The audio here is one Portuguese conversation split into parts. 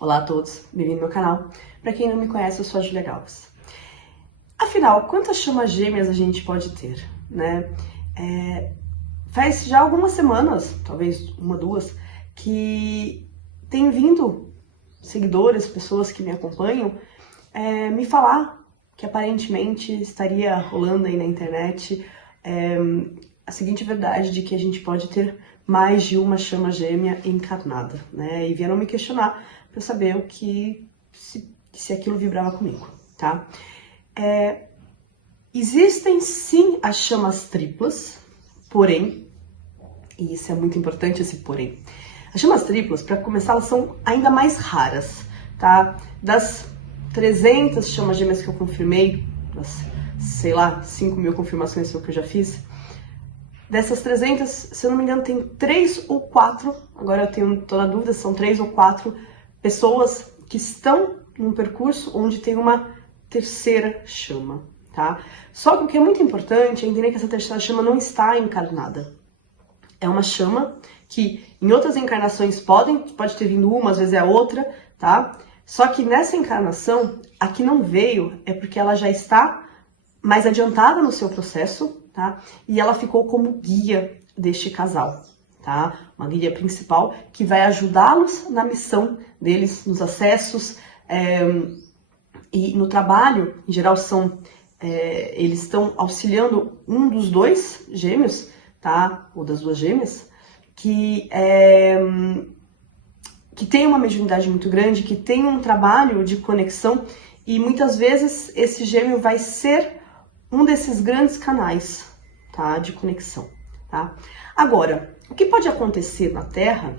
Olá a todos, bem-vindo ao meu canal. Para quem não me conhece, eu sou a Júlia Galvez. Afinal, quantas chamas gêmeas a gente pode ter, né? Faz já algumas semanas, talvez uma, duas, que tem vindo seguidores, pessoas que me acompanham, me falar que aparentemente estaria rolando aí na internet a seguinte verdade de que a gente pode ter mais de uma chama gêmea encarnada, né? E vieram me questionar para saber o que se aquilo vibrava comigo, tá? Existem sim as chamas triplas, porém, e isso é muito importante esse porém, as chamas triplas, para começar, elas são ainda mais raras, tá? Das 300 chamas gêmeas que eu confirmei, das, sei lá, 5.000 confirmações que eu já fiz, dessas 300, se eu não me engano, tem 3 ou 4, agora eu tô na dúvida, são 3 ou 4 pessoas que estão num percurso onde tem uma terceira chama, tá? Só que o que é muito importante é entender que essa terceira chama não está encarnada. É uma chama que em outras encarnações pode ter vindo uma, às vezes é a outra, tá? Só que nessa encarnação, a que não veio é porque ela já está mais adiantada no seu processo, tá? E ela ficou como guia deste casal, tá? Uma guia principal que vai ajudá-los na missão deles, nos acessos e no trabalho. Em geral, eles estão auxiliando um dos dois gêmeos, tá? Ou das duas gêmeas, que tem uma mediunidade muito grande, que tem um trabalho de conexão, e muitas vezes esse gêmeo vai ser um desses grandes canais, tá, de conexão, tá? Agora, o que pode acontecer na Terra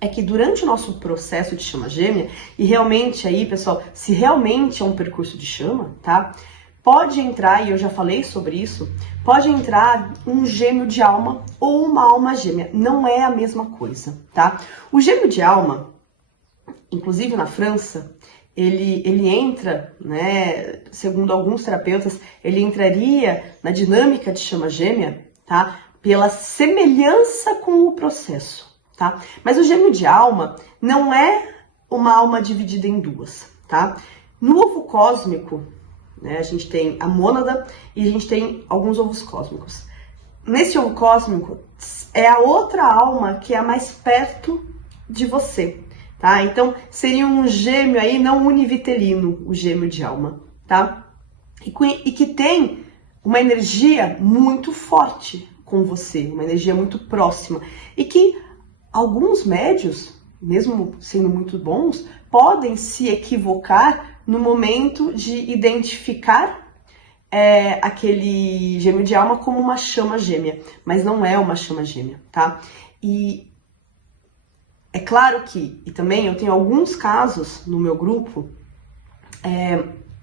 é que durante o nosso processo de chama gêmea, e realmente aí, pessoal, se realmente é um percurso de chama, tá? Pode entrar, e eu já falei sobre isso, pode entrar um gêmeo de alma ou uma alma gêmea. Não é a mesma coisa, tá? O gêmeo de alma, inclusive na França, ele entra, né, segundo alguns terapeutas, ele entraria na dinâmica de chama gêmea, tá? Pela semelhança com o processo, tá? Mas o gêmeo de alma não é uma alma dividida em duas, tá? No ovo cósmico, né, a gente tem a mônada e a gente tem alguns ovos cósmicos. Nesse ovo cósmico é a outra alma que é a mais perto de você, tá? Então seria um gêmeo aí não univitelino, o gêmeo de alma, tá? E que tem uma energia muito forte com você, uma energia muito próxima, e que alguns médios, mesmo sendo muito bons, podem se equivocar no momento de identificar aquele gêmeo de alma como uma chama gêmea, mas não é uma chama gêmea, tá? E é claro que, e também eu tenho alguns casos no meu grupo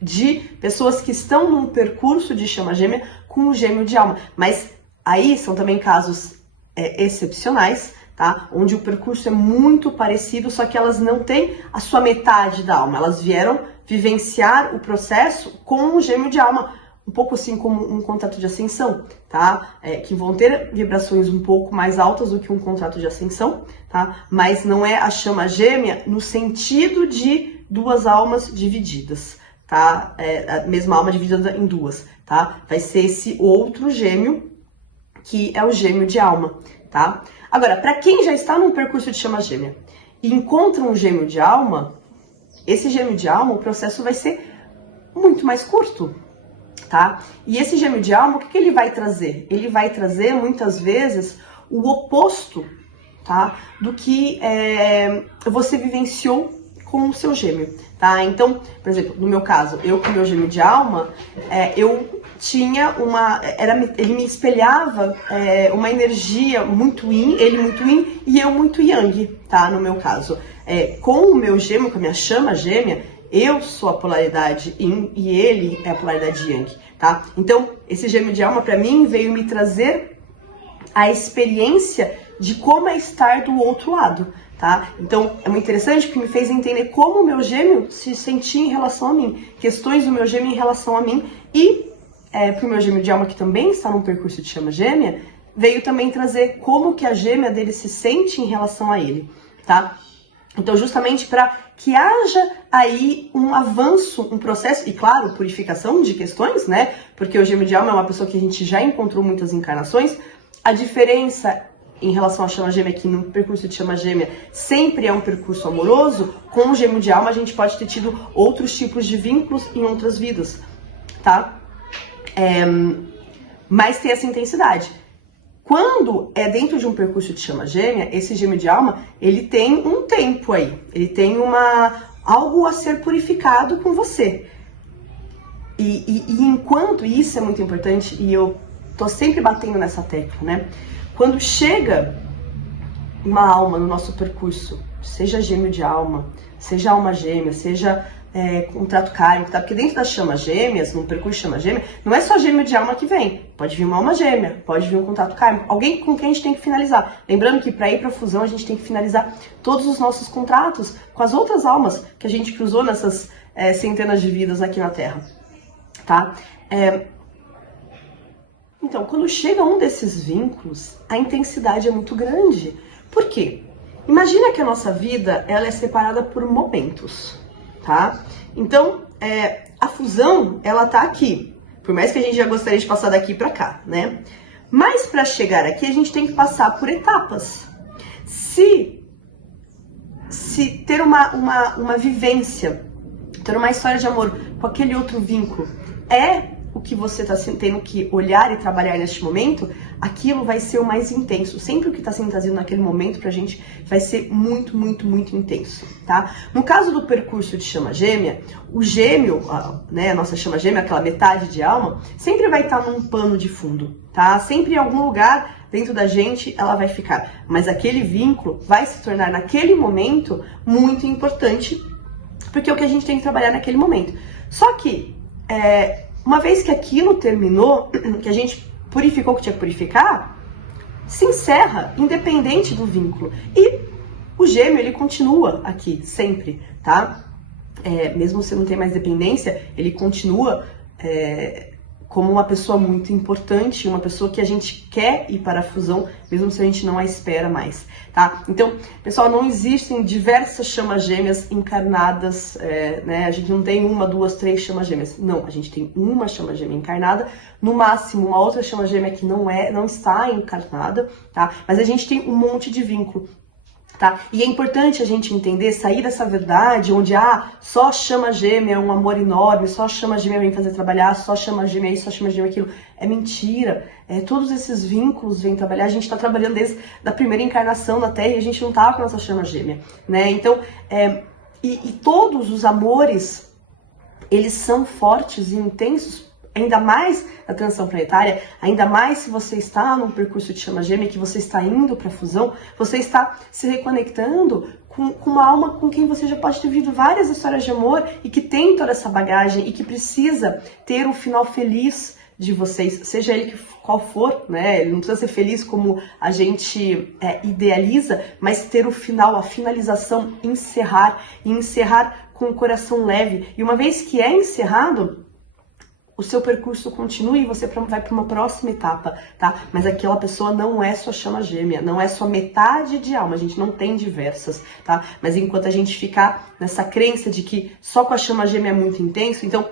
de pessoas que estão num percurso de chama gêmea com o gêmeo de alma, mas aí são também casos excepcionais, tá? Onde o percurso é muito parecido, só que elas não têm a sua metade da alma, elas vieram vivenciar o processo com o gêmeo de alma, um pouco assim como um contrato de ascensão, tá? Que vão ter vibrações um pouco mais altas do que um contrato de ascensão, tá? Mas não é a chama gêmea no sentido de duas almas divididas, tá? A mesma alma dividida em duas, tá? Vai ser esse outro gêmeo, que é o gêmeo de alma, tá? Agora, para quem já está num percurso de chama gêmea e encontra um gêmeo de alma, esse gêmeo de alma, o processo vai ser muito mais curto, tá? E esse gêmeo de alma, o que ele vai trazer? Ele vai trazer, muitas vezes, o oposto, tá? Do que você vivenciou com o seu gêmeo, tá? Então, por exemplo, no meu caso, eu com o meu gêmeo de alma, eu tinha ele me espelhava uma energia muito yin, ele muito yin e eu muito yang, tá? No meu caso. Com o meu gêmeo, com a minha chama gêmea, eu sou a polaridade yin e ele é a polaridade yang, tá? Então, esse gêmeo de alma, pra mim, veio me trazer a experiência de como é estar do outro lado, tá? Então, é muito interessante porque me fez entender como o meu gêmeo se sentia em relação a mim, questões do meu gêmeo em relação a mim, e pro meu gêmeo de alma, que também está num percurso de chama gêmea, veio também trazer como que a gêmea dele se sente em relação a ele, tá? Então, justamente para que haja aí um avanço, um processo, e claro, purificação de questões, né? Porque o gêmeo de alma é uma pessoa que a gente já encontrou muitas encarnações. A diferença em relação à chama gêmea, que no percurso de chama gêmea sempre é um percurso amoroso, com o gêmeo de alma a gente pode ter tido outros tipos de vínculos em outras vidas, tá? Mas tem essa intensidade. Quando é dentro de um percurso de chama gêmea, esse gêmeo de alma, ele tem um tempo aí, ele tem algo a ser purificado com você. E enquanto, isso é muito importante, e eu tô sempre batendo nessa tecla, né? Quando chega uma alma no nosso percurso, seja gêmeo de alma, seja alma gêmea, seja contrato kármico, tá? Porque dentro das chamas gêmeas, no percurso de chama gêmea, não é só gêmeo de alma que vem. Pode vir uma alma gêmea, pode vir um contrato kármico, alguém com quem a gente tem que finalizar. Lembrando que para ir para fusão a gente tem que finalizar todos os nossos contratos com as outras almas que a gente cruzou nessas centenas de vidas aqui na Terra, tá? Então, quando chega um desses vínculos, a intensidade é muito grande. Por quê? Imagina que a nossa vida ela é separada por momentos. Tá? Então, a fusão, ela tá aqui. Por mais que a gente já gostaria de passar daqui para cá, né? Mas para chegar aqui, a gente tem que passar por etapas. Se ter uma vivência, ter uma história de amor com aquele outro vínculo é o que você está tendo que olhar e trabalhar neste momento, aquilo vai ser o mais intenso. Sempre o que está sendo trazido naquele momento pra gente vai ser muito, muito, muito intenso, tá? No caso do percurso de chama gêmea, o gêmeo, né, a nossa chama gêmea, aquela metade de alma, sempre vai estar num pano de fundo, tá? Sempre em algum lugar dentro da gente ela vai ficar. Mas aquele vínculo vai se tornar naquele momento muito importante, porque é o que a gente tem que trabalhar naquele momento. Só que, uma vez que aquilo terminou, que a gente purificou o que tinha que purificar, se encerra, independente do vínculo. E o gêmeo, ele continua aqui, sempre, tá? Mesmo se não tem mais dependência, ele continua como uma pessoa muito importante, uma pessoa que a gente quer ir para a fusão, mesmo se a gente não a espera mais, tá? Então, pessoal, não existem diversas chamas gêmeas encarnadas, né? A gente não tem uma, duas, três chamas gêmeas. Não, a gente tem uma chama gêmea encarnada, no máximo uma outra chama gêmea que não está encarnada, tá? Mas a gente tem um monte de vínculo. Tá? E é importante a gente entender, sair dessa verdade onde só chama gêmea é um amor enorme, só chama gêmea vem fazer trabalhar, só chama gêmea isso, só chama gêmea aquilo. É mentira. Todos esses vínculos vêm trabalhar. A gente está trabalhando desde a primeira encarnação na Terra e a gente não estava com essa chama gêmea, né? Então, e todos os amores, eles são fortes e intensos, ainda mais na transição planetária, ainda mais se você está num percurso de chama gêmea, que você está indo para a fusão, você está se reconectando com uma alma com quem você já pode ter vivido várias histórias de amor e que tem toda essa bagagem e que precisa ter um final feliz de vocês, seja ele qual for, né? Ele não precisa ser feliz como a gente idealiza, mas ter o final, a finalização, encerrar com o coração leve. E uma vez que é encerrado, o seu percurso continua e você vai para uma próxima etapa, tá? Mas aquela pessoa não é sua chama gêmea, não é sua metade de alma, a gente não tem diversas, tá? Mas enquanto a gente ficar nessa crença de que só com a chama gêmea é muito intenso, então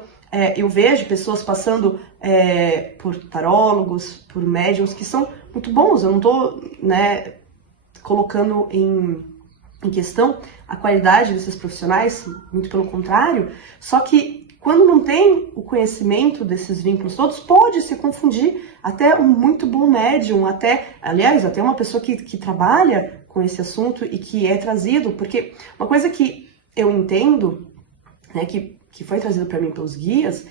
eu vejo pessoas passando por tarólogos, por médiums que são muito bons, eu não tô, né, colocando em questão a qualidade desses profissionais, muito pelo contrário, só que quando não tem o conhecimento desses vínculos todos, pode se confundir até um muito bom médium, aliás, até uma pessoa que trabalha com esse assunto e que é trazido, porque uma coisa que eu entendo, né, que foi trazido para mim pelos guias,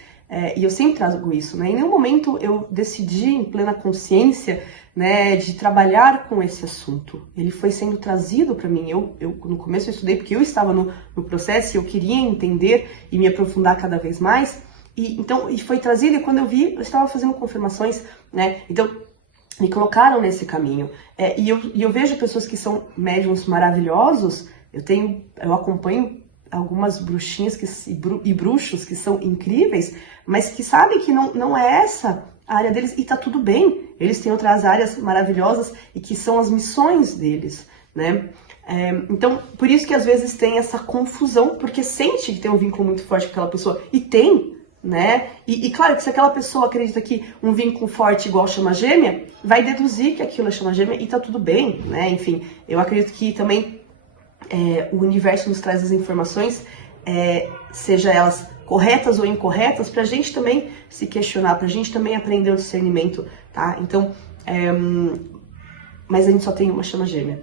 e eu sempre trago isso, né? Em nenhum momento eu decidi em plena consciência, né, de trabalhar com esse assunto. Ele foi sendo trazido para mim. Eu no começo eu estudei porque eu estava no processo e eu queria entender e me aprofundar cada vez mais. E foi trazido e quando eu vi, eu estava fazendo confirmações, né? Então me colocaram nesse caminho. E eu vejo pessoas que são médiums maravilhosos. Eu acompanho algumas bruxinhas e bruxos que são incríveis, mas que sabem que não é essa a área deles e tá tudo bem. Eles têm outras áreas maravilhosas e que são as missões deles, né? Então, por isso que às vezes tem essa confusão, porque sente que tem um vínculo muito forte com aquela pessoa, e tem, né? E claro que se aquela pessoa acredita que um vínculo forte igual chama gêmea, vai deduzir que aquilo é chama gêmea e tá tudo bem, né? Enfim, eu acredito que também o universo nos traz as informações, seja elas corretas ou incorretas, pra gente também se questionar, pra gente também aprender o discernimento, tá? Então, mas a gente só tem uma chama gêmea.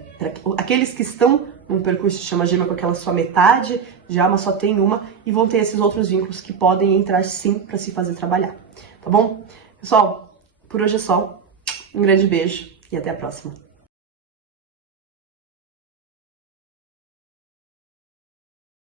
Aqueles que estão num percurso de chama gêmea com aquela sua metade de alma, só tem uma, e vão ter esses outros vínculos que podem entrar sim para se fazer trabalhar, tá bom? Pessoal, por hoje é só. Um grande beijo e até a próxima.